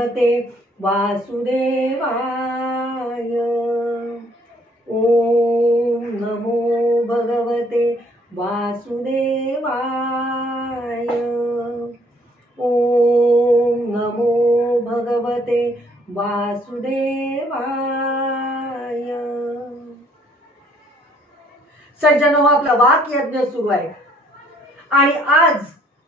भगवते वासुदेवाय। ओम नमो भगवते वासुदेवाय। ओम नमो भगवते वासुदेवाय। सज्जनो, आपला वाक्यज्ञ सुरू आहे आणि आज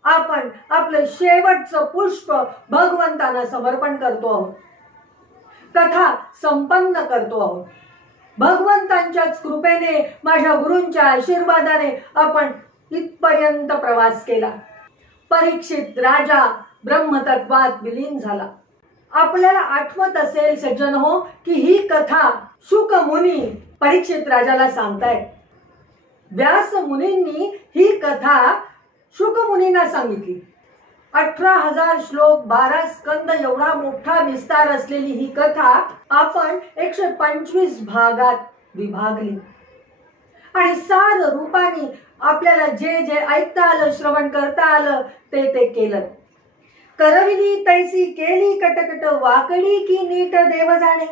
आपण आपलं शेवटचं पुष्प भगवंतांना समर्पण करतो आहोत, कथा संपन्न करतो आहोत। भगवंतांच्याच कृपेने, माझ्या गुरूंच्या आशीर्वादाने आपण इथपर्यंत प्रवास केला। परीक्षित राजा ब्रह्मतत्वात विलीन झाला। आपल्याला आठवत असेल सज्जन हो की ही कथा शुक मुनी परीक्षित राजाला सांगतायत। व्यास मुनींनी ही कथा शुक मुनींना सांगितली। 18,000 श्लोक, 12 स्कंद एवढा मोठा विस्तार असलेली ही कथा आपण 125 भागात विभागली आणि सार रूपाने आपल्याला जे जे ऐकता आलं, श्रवण करता आलं ते केलं। करविली तैसी केली कटकट, वाकडी की नीट देव जाणे,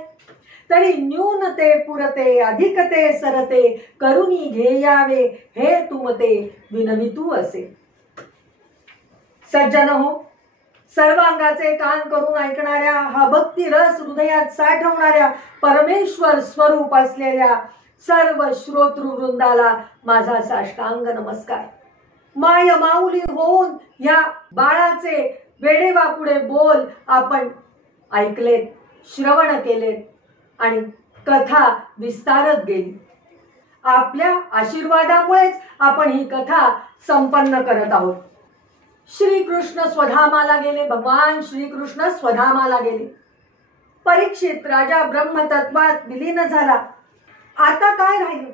तरी न्यून ते पुरते अधिक ते सरते, करुणी घेयावे हे तुमते विनवितू असे। सज्जन हो, सर्वांगाचे कान करून ऐकणाऱ्या, हा भक्ती रस हृदयात साठवणाऱ्या, परमेश्वर स्वरूप असलेल्या सर्व श्रोतृवृंदाला माझा साष्टांग नमस्कार। माय माऊली होऊन या बाळाचे वेडेवाकुडे बोल आपण ऐकलेत, श्रवण केलेत आणि कथा विस्तारत गेली। आपल्या आशीर्वादामुळेच आपण ही कथा संपन्न करत आहोत। श्रीकृष्ण स्वधामाला गेले, भगवान श्रीकृष्ण स्वधामाला गेले। परीक्षित राजा ब्रह्मतत्वात विलीन झाला। आता काय राहिलं?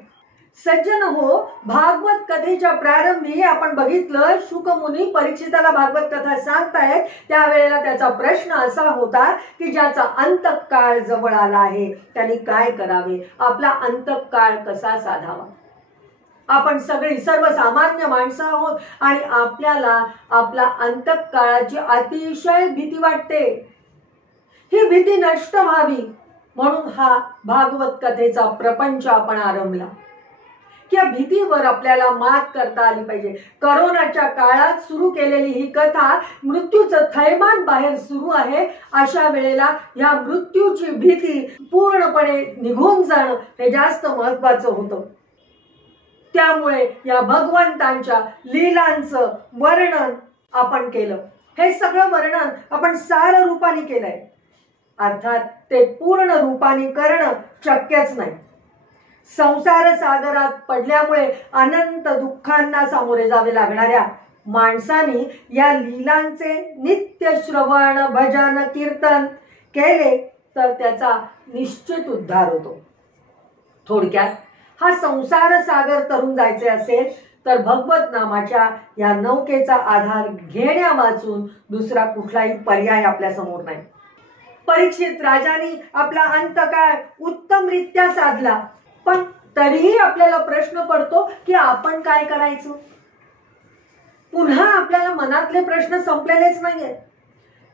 सज्जन हो, भागवत कथेच्या प्रारंभी आपण बघितलं शुकमुनी परीक्षिताला भागवत कथा सांगतायत। त्यावेळेला त्याचा प्रश्न असा होता की ज्याचा अंतकाळ जवळ आला आहे त्यांनी काय करावे, आपला अंतकाळ कसा साधावा। आपण सगळी सर्वसामान्य माणसं आहोत आणि आपल्याला आपला अंतकाळाची अतिशय भीती वाटते। ही भीती नष्ट व्हावी म्हणून हा भागवत कथेचा प्रपंच आपण आरंभला। या भीतीवर आपल्याला मात करता आली पाहिजे। करोनाच्या काळात सुरू केलेली ही कथा मृत्यूचं थैमान बाहेर सुरू आहे। अशा वेळेला या मृत्यूची भीती पूर्णपणे निघून जाणं हे जास्त महत्त्वाचं होतं। त्यामुळे या भगवंतांच्या लीलांचं वर्णन आपण केलं। हे सगळं वर्णन आपण सार रूपाने केलंय, अर्थात ते पूर्ण रूपाने करणं शक्यच नाही। संसार सागरात पडल्यामुळे अनंत दुःखांना सामोरे जावे लागणाऱ्या माणसांनी या लीलांचे नित्य श्रवण, भजन, कीर्तन केले तर त्याचा निश्चित उद्धार होतो। थोडक्यात हा संसार सागर तरून जायचे असेल तर भगवत नामाच्या या नौकेचा आधार घेण्या वाचून दुसरा कुठलाही पर्याय आपल्या समोर नाही। परीक्षित राजाने आपला अंतकाळ उत्तमरित्या साधला, पण तरीही आपल्याला प्रश्न पडतो की आपण काय करायचं। पुन्हा आपल्याला मनातले प्रश्न संपलेलेच नाहीये।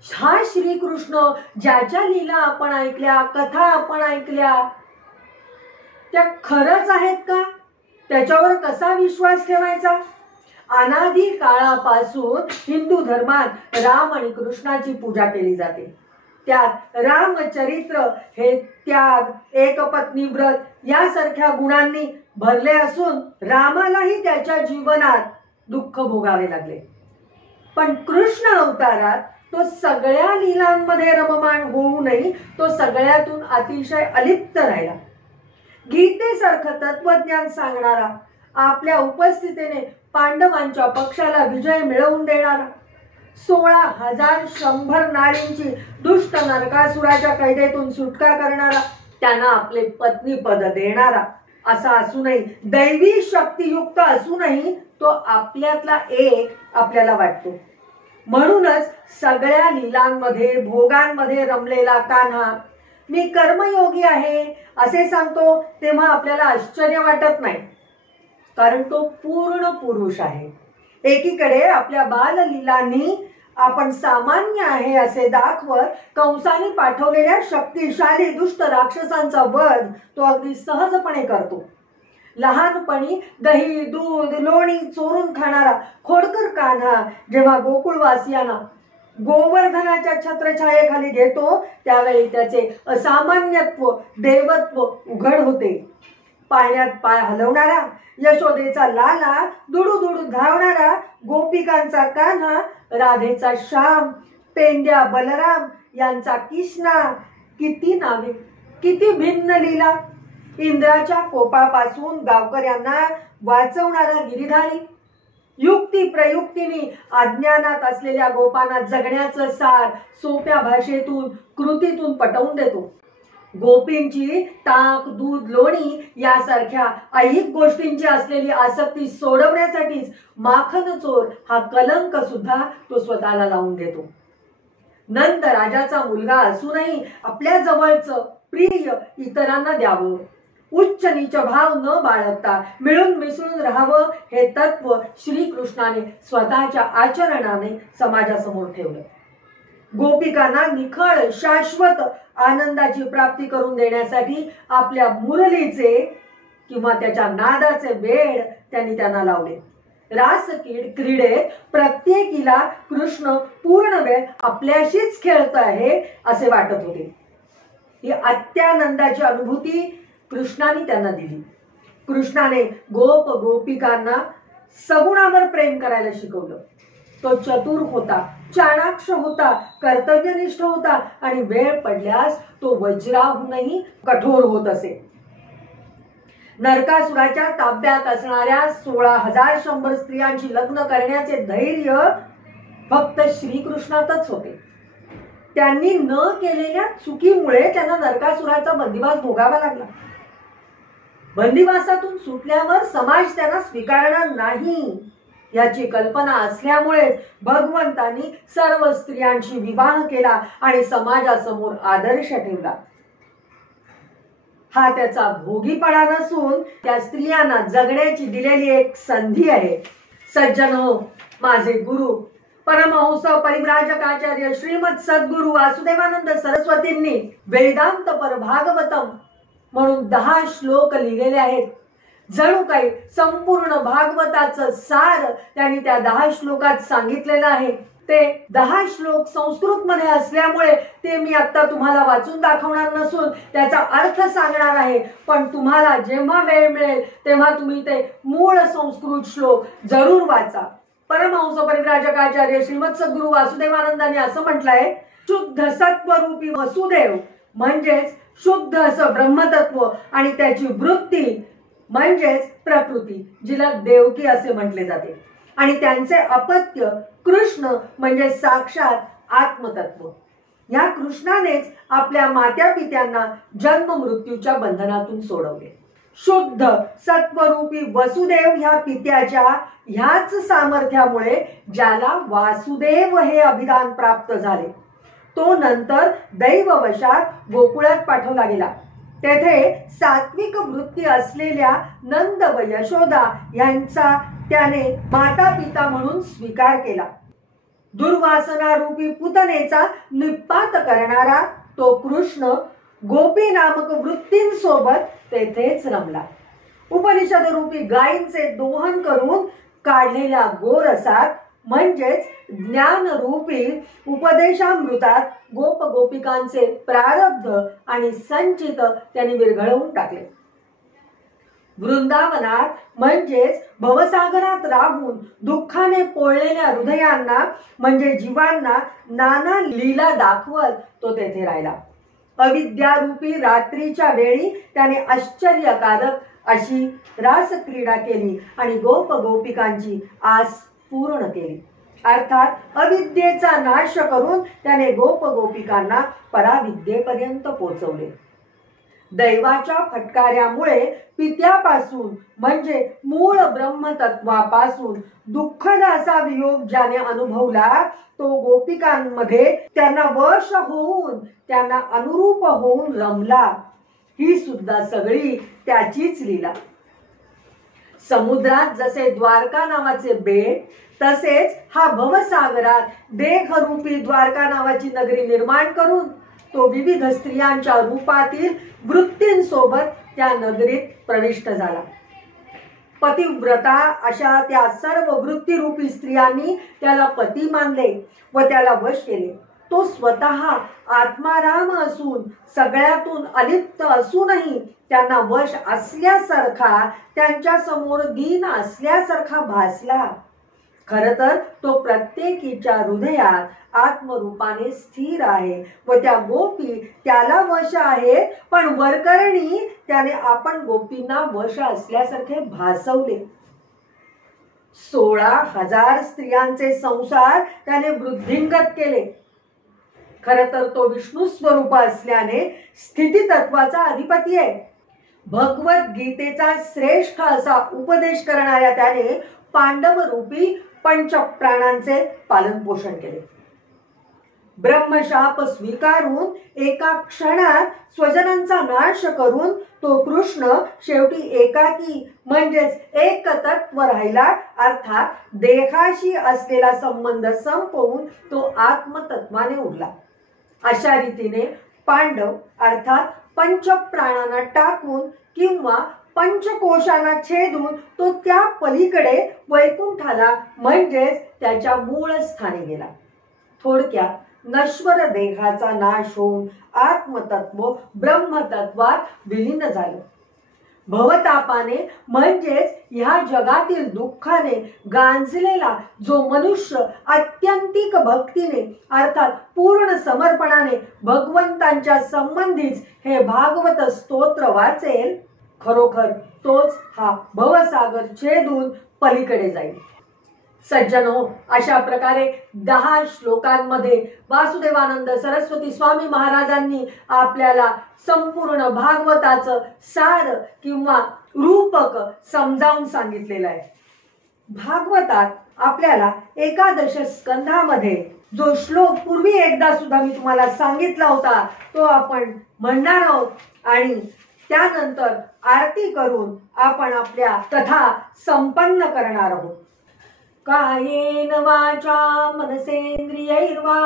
हा श्रीकृष्ण ज्याच्या लीला आपण ऐकल्या, कथा आपण ऐकल्या, त्या खरंच आहेत का? त्याच्यावर कसा विश्वास ठेवायचा? अनादी काळापासून हिंदू धर्मात राम आणि कृष्णाची पूजा केली जाते। त्यात रामचरित्र हे त्याग, एकपत्नी व्रत यासारख्या गुणांनी भरले असून रामालाही त्याच्या जीवनात दुःख भोगावे लागले। पण कृष्ण अवतारात तो सगळ्या लीलांमध्ये रममाण होऊनही तो सगळ्यातून अतिशय अलिप्त राहिला। गीतेसारखं तत्वज्ञान सांगणारा, आपल्या उपस्थितीने पांडवांच्या पक्षाला विजय मिळवून देणारा, 16,100 नारींची दुष्ट नरकासुराच्या कैदेतून सुटका करणारा, त्यांना आपले पत्नीपद देणारा असा असूनही, दैवी शक्तियुक्त असूनही तो आपल्यातला एक आपल्याला वाटतो। म्हणूनच सगळ्या लीलांमध्ये, भोगांमध्ये रमलेला कान्हा मी कर्मयोगी आहे असे सांगतो तेव्हा आपल्याला आश्चर्य वाटत नाही, कारण तो पूर्ण पुरुष आहे। एकीकडे आपल्या बाललीलांनी आपण सामान्य आहे असे दाखवत कंसाने पाठवलेल्या शक्तिशाली दुष्ट राक्षसांचा वध तो अगदी सहजपणे करतो. लहानपणी दही दूध लोणी चोरून खाणारा खोडकर कान्हा जेव्हा गोकुळवासियांना गोवर्धनाच्या छत्रछायेखाली घेतो त्यावेळी त्याचे असामान्यत्व देवत्व उघड होते. पाण्यात पाय हलवणारा यशोदेचा लाला दुडू दुडू धावणारा गोपिकांचा कान्हा राधेचा श्याम पेंड्या बलराम यांचा कृष्णा, किती नावे किती भिन्न लीला. इंद्राच्या कोपापासून गावकऱ्यांना वाचवणारा गिरीधारी युक्ती प्रयुक्तीने अज्ञानात असलेल्या गोपांना जगण्याचं सार सोप्या भाषेतून कृतीतून पटवून देतो. गोपींची ताक दूध लोणी यासारख्या ऐहिक गोष्टींची असलेली आसक्ती सोडवण्यासाठीच माखन चोर हा कलंक सुद्धा तो स्वतःला लावून घेतो. नंद राजाचा मुलगा असूनही आपल्या जवळचं प्रिय इतरांना द्यावं, उच्च नीच भाव न बाळगता मिळून मिसळून राहावं हे तत्व श्रीकृष्णाने स्वतःच्या आचरणाने समाजासमोर ठेवलं. गोपिकांना निखळ शाश्वत आनंदाची प्राप्ती करून देण्यासाठी आपल्या मुरलीचे किंवा त्याच्या नादाचे वेड त्यांना लावले. रास क्रीडेत प्रत्येकीला कृष्ण पूर्ण वेळ आपल्याशीच खेळत आहे असे वाटत होते. ही अत्यानंदाची अनुभूती कृष्णाने त्यांना दिली. कृष्णाने गोपिकांना सगुणावर प्रेम करायला शिकवलं. तो चतुर होता, चाणाक्ष होता, कर्तव्यनिष्ठ होता आणि वेळ पडल्यास तो वज्राहूनही कठोर होत असे. नरकासुराच्या ताब्यात असणाऱ्या 16,100 स्त्रियांची लग्न करण्याचे धैर्य फक्त श्रीकृष्णातच होते. त्यांनी न केलेल्या चुकीमुळे त्यांना नरकासुराचा बंदिवास भोगावा लागला. बंदिवासातून सुटल्यावर समाज त्यांना स्वीकारणार नाही याची कल्पना असल्यामुळे भगवंतांनी सर्व स्त्रियांशी विवाह केला आणि समाजासमोर आदर्श ठेवला. हा त्याचा भोगीपणा नसून त्या स्त्रियांना जगण्याची दिलेली एक संधी आहे. सज्जनो, माझे गुरु परमहंस परिव्राजकाचार्य श्रीमद सद्गुरु वासुदेवानंद सरस्वतींनी वेदांत पर भागवतम म्हणून 10 श्लोक लिहिलेले आहेत. जणू काही संपूर्ण भागवताचं सार त्यांनी त्या 10 श्लोकात सांगितलेलं आहे. ते 10 श्लोक संस्कृत मध्ये असल्यामुळे ते मी आता तुम्हाला वाचून दाखवणार नसून त्याचा अर्थ सांगणार आहे. पण तुम्हाला जेव्हा वेळ मिळेल तेव्हा तुम्ही ते मूळ संस्कृत श्लोक जरूर वाचा. परमहंस परिव्राजकाचार्य श्रीमद सद्गुरु वासुदेवानंदांनी असं म्हटलंय, शुद्ध सत्वरूपी वसुदेव म्हणजेच शुद्ध असं ब्रह्मतत्व आणि त्याची वृत्ती म्हणजेच प्रकृती जिला देवकी असे म्हटले जाते आणि त्यांचे अपत्य कृष्ण म्हणजे साक्षात आत्मतत्व. या कृष्णानेच आपल्या मात्या पित्यांना जन्म मृत्यूच्या बंधनातून सोडवले. शुद्ध सत्वरूपी वसुदेव ह्या पित्याच्या ह्याच सामर्थ्यामुळे ज्याला वासुदेव हे अभिधान प्राप्त झाले तो नंतर दैववशात गोकुळात पाठवला गेला. तेथे सात्विक वृत्ती असलेल्या नंद व यशोदा यांचा त्याने माता पिता म्हणून स्वीकार केला. दुर्वासना रूपी पुतनेचा निपात करणारा तो कृष्ण गोपी नामक वृत्तींसोबत तेथेच रमला. उपनिषद रूपी गायींचे दोहन करून काढलेल्या गोरसात म्हणजेच ज्ञान रूपी उपदेशामृतात गोपिकांचे प्रारब्ध आणि संचित त्यांनी विरघळवून टाकले. वृंदावनात म्हणजेच भवसागरात राहून दुःखाने पोळलेल्या हृदयांना म्हणजे जीवांना नाना लीला दाखवत तो तेथे राहिला. अविद्यारूपी रात्रीच्या वेळी त्याने आश्चर्यकारक अशी रासक्रीडा केली आणि गोपिकांची आस पूर्ण केली. अर्थात अविद्येचा नाश करून त्याने गोपिकांना पराविद्येपर्यंत पोहोचवले. दैवाच्या फटकाऱ्यामुळे पित्यापासून म्हणजे मूळ ब्रह्मतत्वापासून दुःखद असा वियोग ज्याने अनुभवला तो गोपिकांमध्ये त्यांना वश होऊन त्यांना अनुरूप होऊन रमला. ही सुद्धा सगळी त्याचीच लीला. समुद्रात जसे द्वारका नावाचे बेट, तसेच हा भवसागरात देहरूपी द्वारका नावाची नगरी निर्माण करून तो विविध स्त्रियांच्या रूपातील वृत्तींसोबत त्या नगरीत प्रविष्ट झाला. पतिव्रता अशा त्या सर्व वृत्तीरूपी स्त्रियांनी त्याला पती मानले व त्याला वश केले. तो स्वतः आत्माराम असून सगळ्यातून अलिप्त असूनही त्यांना वश असल्यासारखा, त्यांच्या समोर दीन असल्यासारखा भासला. खर तर तो प्रत्येकीच्या हृदयात आत्मरूपाने स्थिर आहे व त्या गोपी त्याला वश आहेत, पण वरकरणी त्याने आपण गोपींना वश असल्यासारखे भासवले. 16,000 स्त्रियांचे संसार त्याने वृद्धिंगत केले. खर तर तो विष्णू स्वरूप असल्याने स्थिती तत्वाचा अधिपती आहे. भगवद्गीतेचा श्रेष्ठ असा उपदेश करणाऱ्या त्याने पांडव रूपी पंचप्राणांचे पालन पोषण केले. ब्रह्मशाप स्वीकारून एका क्षणात स्वजनांचा नाश करून तो कृष्ण शेवटी एकाकी म्हणजेच एकतत्व राहिला. अर्थात देहाशी असलेला संबंध संपवून तो आत्मतत्वाने उरला. अशा रीतीने पांडव अर्थात पंचप्राणांना टाकून किंवा पंचकोशाला छेदून तो त्या पलीकडे वैकुंठाला म्हणजेच त्याच्या मूळ स्थानी गेला. थोडक्यात नश्वर देहाचा नाश होऊन आत्मतत्व ब्रह्मतत्वात विलीन झालं. भवतापाने म्हणजेच ह्या जगातील दुःखाने गांजलेला जो मनुष्य अत्यंतिक भक्तीने अर्थात पूर्ण समर्पणाने भगवंतांच्या संबंधीच हे भागवत स्तोत्र वाचेल, खरोखर तोच हा भवसागर छेदून पलीकडे जाईल. सज्जनो, अशा प्रकारे 10 श्लोकांमध्ये वासुदेवानंद सरस्वती स्वामी महाराजांनी आपल्याला संपूर्ण भागवताचं सार किंवा रूपक समजावून सांगितलेलं आहे. भागवतात आपल्याला 11 स्कंधामध्ये जो श्लोक पूर्वी एकदा सुद्धा मी तुम्हाला सांगितला होता तो आपण म्हणणार आहोत आणि त्यानंतर आरती करून आपण आपल्या कथा संपन्न करणार आहोत. कायेन वाचा मनसेंद्रियैर्वा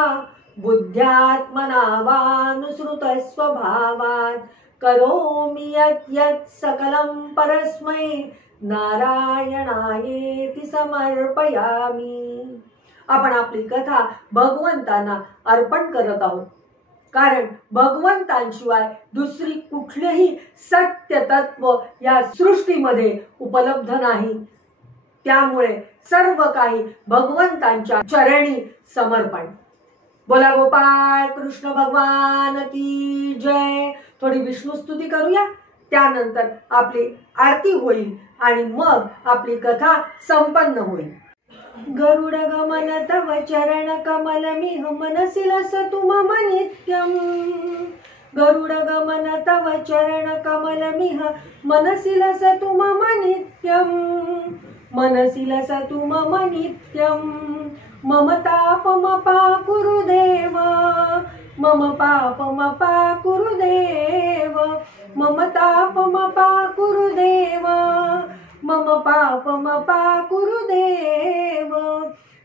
बुद्ध्यात्मना वानुसृत स्वभावात् करोमि यत् यत् सकलं परस्मै नारायणायेति समर्पयामि. आपण आपली कथा भगवंतांना अर्पण करत आहोत, कारण भगवंतांशिवाय दुसरी कुठलेही सत्य तत्व या सृष्टीमध्ये उपलब्ध नाही. त्यामुळे सर्व काही भगवंतांच्या चरणी समर्पण. बोला गोपाळ कृष्ण भगवान की जय. थोडी विष्णू स्तुती करूया, त्यानंतर आपली आरती होईल आणि मग आपली कथा संपन्न होईल. गरुड गमन तव चरण कमलमिह मनसि लसतु मम नित्यं. गरुड गमन तव चरण कमलमिह मनसि लसतु मम नित्यं. मनसि लसतु मम नित्यं. मम तापमपाकुरु देव. मम पापमपाकुरु देव. मम तापमपाकुरु देव. मम पापमपाकुरु देव.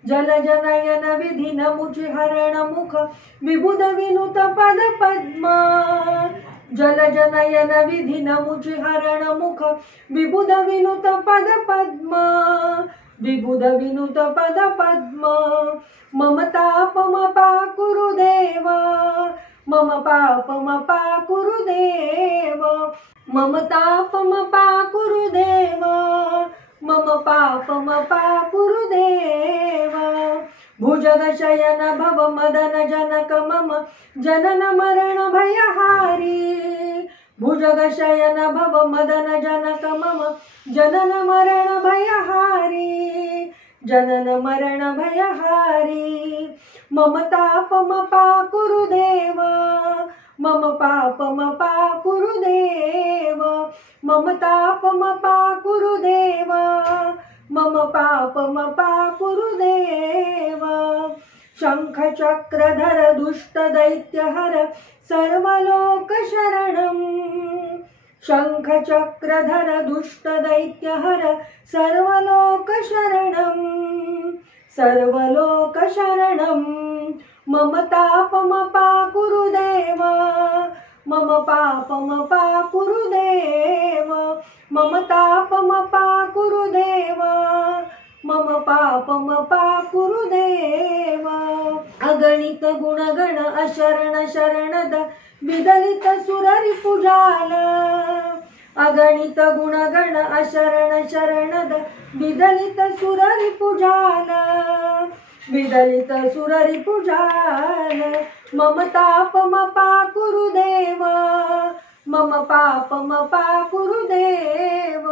जलजनयन विधिन मुचिहरण मुख विबुध विनुत पद पद्मा. जलजनयन विधिन मुचिहरण मुख विबुध विनुत पद पद्मा. विबुध विनुत पद पद्मा. मम तापमपाकुरु देव. मम पापमपाकुरु देव. मम तापमपाकुरु देव. मम पापमपाकुरु देव. भुजगशयन भव मदन जनक मम जनन मरण भयहारी. भुजगशयन भव मदन जनक मम जनन मरण भयहारी. जनन मरण भयहारी. मम तापमपाकुरु देव. मम पापमपाकुरु देव. मम तापमपाकुरु देव. मम पापमपाकुरु देव. शंख चक्रधर दुष्ट दैत्यहर सर्वलोक शरणं. शंख चक्रधर दुष्ट दैत्यहर सर्वलोक शरणं मम तापमपा कुरु देव मम पापमपा कुरु देव मम तापमपा कुरु देव मम पापमपा कुरु देव अगणित गुणगण अशरण शरणद विदलित सुररिपुजाल अगणित गुणगण अशरण शरणद विदलित सुररिपुजाल विदलित सुररिपुजाल मम तापमपा कुरु देव मम पापमपा कुरु देव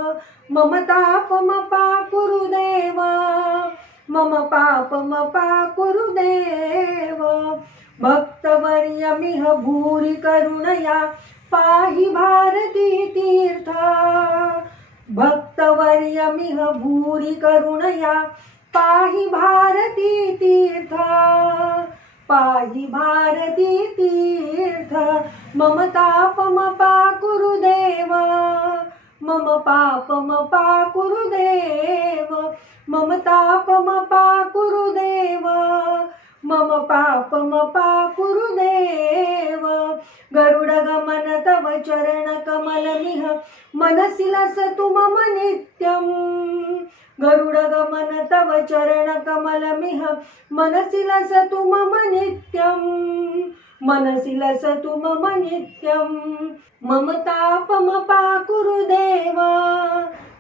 मम तापमपा कुरु देव मम पापमपा कुरु देव भक्तवर्यमिह भूरि करुणया पाहि भारती तीर्थ भक्तवर्यमिह भूरि करुणया पाहि भारती तीर्थ पाहि भारती तीर्थ मम तापमपा कुरु देव मम पापमपा कुरु देव मम तापमपा कुरु देव मम पापमपा कुरु देव गरुडगमन तव चरण कमलमिह मनसि लसतु मम नित्यं गरुडगमन तव चरण कमलमिह मनसि लसतु मम नित्यं मनसि लसतु मम नित्यं मम तापमपा कुरु देव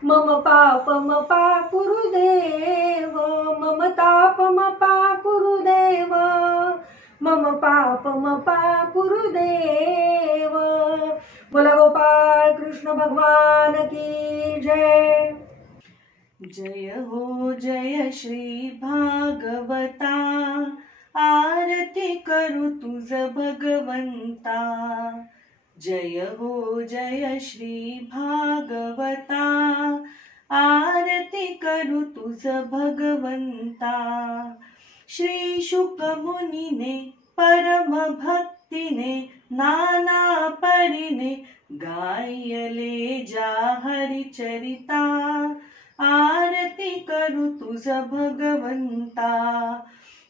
मम पापमपा कुरु देव मम तापमपा कुरु देव मम पापमपा कुरु देव। बोला गोपाल कृष्ण भगवान की जय। जय हो जय श्री भागवता आरती करू तुझ भगवंता जय हो जय श्री भागवता आरती करू तुझ भगवंता श्री शुक मुनीने परम भक्तीने नाना परीने गायले जा हरिचरिता आरती करू तुझ भगवंता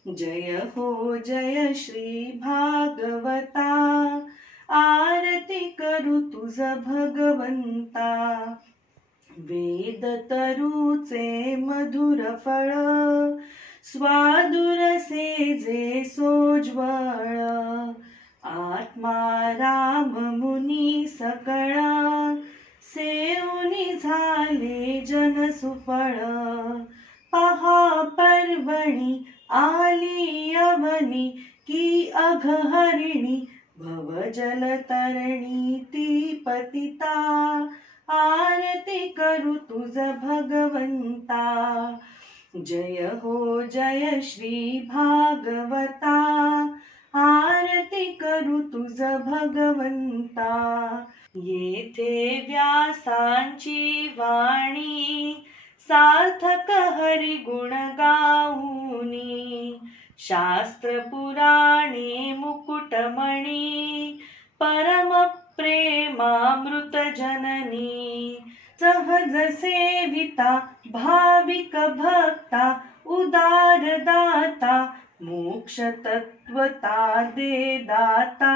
जय हो जय श्री भागवता आरती करू तुझ भगवंता वेद तरुचे मधुर फळ स्वादुरसे जे सोज्वळ आत्मा राम मुनी सकळ सेवनी झाले जन सुफळ पहा पर्वणी आली अवनी की अघहरिणी भवजल तरणी ती पतिता आरती करू तुझ भगवंता जय हो जय श्री भागवता आरती करू तुझ भगवंता येथे व्यासांची वाणी सार्थक हरी गुण गाऊनी शास्त्र पुराणे मुकुटमणी परम प्रेमामृत जननी सहज सेविता भाविक भक्ता उदार दाता मोक्ष तत्वता दे दाता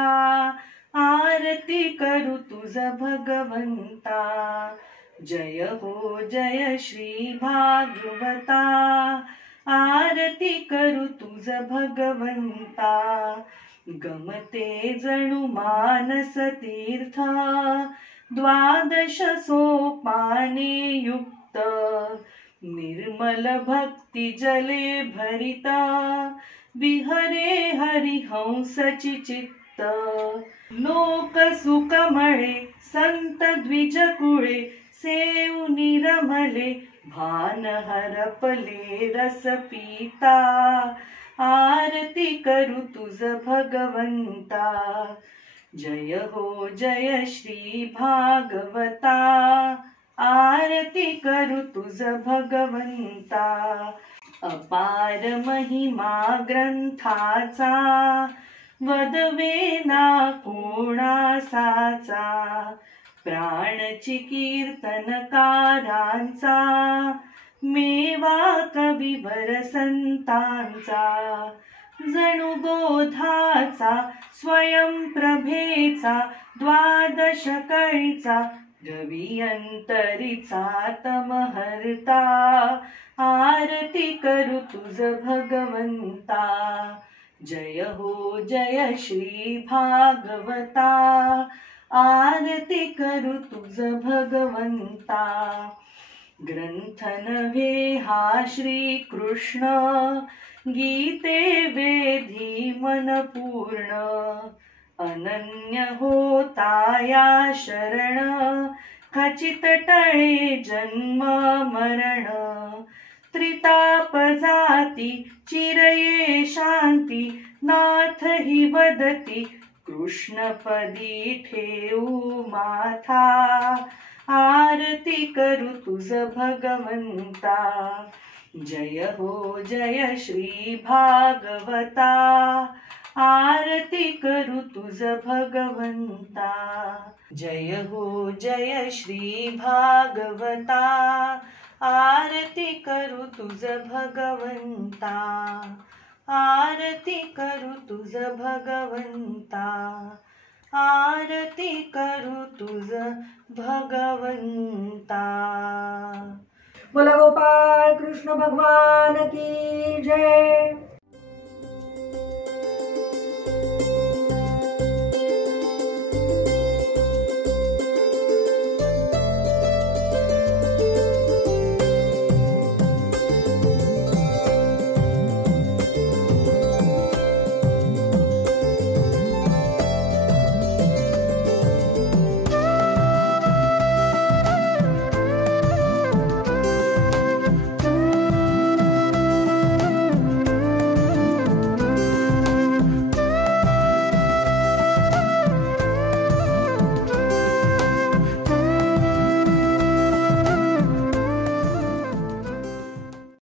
आरती करू तुझ भगवंता जय हो जय श्री भागवता आरती करू तुझ भगवंता गमते जणू मानस तीर्थ द्वादश सोपाने युक्त निर्मल भक्ती जले भरिता विहरे हरिहंसची चित्त लोक सुकमळे संत द्विज कुळे सेवनी रमले भान हरपले रस पीता आरती करू तुझ भगवंता जय हो जय श्री भागवता आरती करू तुझ भगवंता अपार महिमा ग्रंथाचा वदवे ना कोणासाचा प्राणची कीर्तनकारांचा, मेवा कविवर संतांचा, जणू बोधाचा स्वयंप्रभेचा, द्वादश कळीचा रवियंतरीचा तमहर्ता, आरती करू तुझ भगवंता. जय हो जय श्री भागवता, आरती करू तुझ भगवंता. ग्रंथ नव्हे हा श्री कृष्ण, गीते वेधी मन पूर्ण. अनन्य होता या शरण, खचित टळे जन्म मरण. त्रिताप जाती चिरये शांती, नाथ हि वदती कृष्णपदी ठेवू माथा. आरती करू तुझ भगवंता. जय हो जय श्री भागवता, आरती करू तुझ भगवंता. जय हो जय श्री भागवता, आरती करू तुझ भगवंता. आरती करू तुझ भगवंता, आरती करू तुझ भगवंता. बोला गोपाळ कृष्ण भगवान की जय.